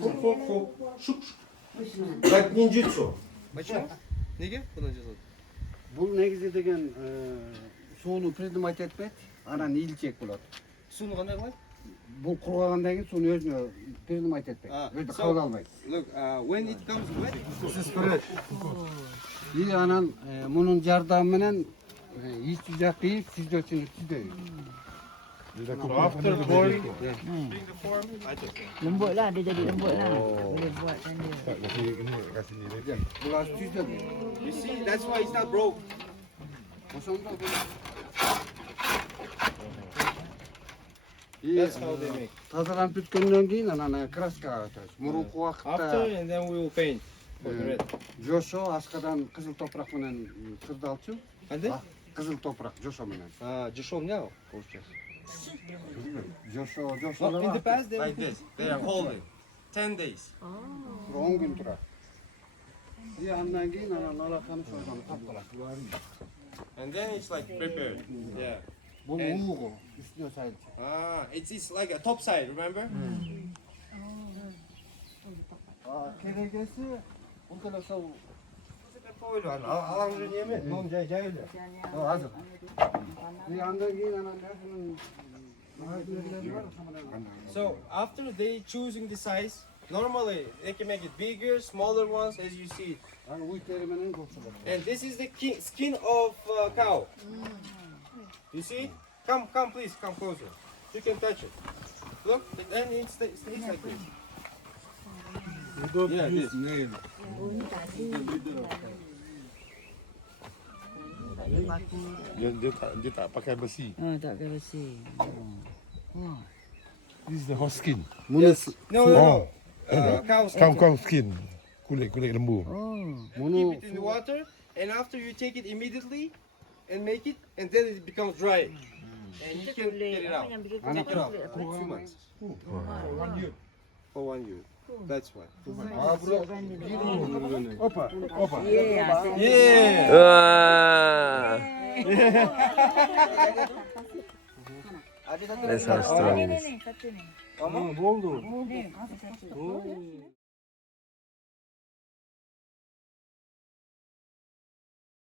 콕콕콕 슉슉. Like ninjutsu. Почему? Неге? Бұны жасады? Бұл негізі деген суыны предымать етпейді, анан илчек болады. Суны қандай қылады? Бұл құрғағандан кейін суыны өзіне предымать етпейді, өзі қабыл алмайды. Look, when it comes wet, И анан мұның жардамыменен ичи жақ кийип, сүздөсүн сүздөйбүз. After boiling, Lembut lah, dia jadi lembut lah. Boleh buatkan dia. Бұл аз сүздөбүз. you see, that's why it's not broke. Ошондо That's how they make. тазаланып бүткөндөн кийин анан краскага өтөбүз. Мурунку After, убакытта and then we will paint. For the red. жошо аскадан кызыл топурак менен кырдалчу. Қандай? Кызыл топурак жошо менен. Жошо не ал, получается. Жошо Well, in the жошо past, they like this. They are holding 10 days. 10 күн турат. И андан кийин анан алаканы шойгону тапталат. And then it's like prepared. Yeah. Бул уугу үстүнө сайылчу. It's like a top side, remember? Керегеси ушуласа Алаң жүр неме? Ном жай эле. азыр. И андан кийин анан өзүнүн маалыматтары бар, ошо менен. So after they choosing the size, normally they can make it bigger, smaller ones as you see. Анан уй тери менен көчүлөт. And this is the skin of cow. You see? Come please, come closer. You can touch it. Look, and it stays like this. Yeah, this. Dia tak pakai besi. Tak kena bersih. This is the horse skin. Yes. No. Oh, Cow skin. cow skin. Kulit lembu. Keep it in the water, and after you take it immediately and make it, and then it becomes dry. And you can get it out. Take it out for 2 months. For 1 year. That's why. Опа. Yeah. Let's have strong. Болду.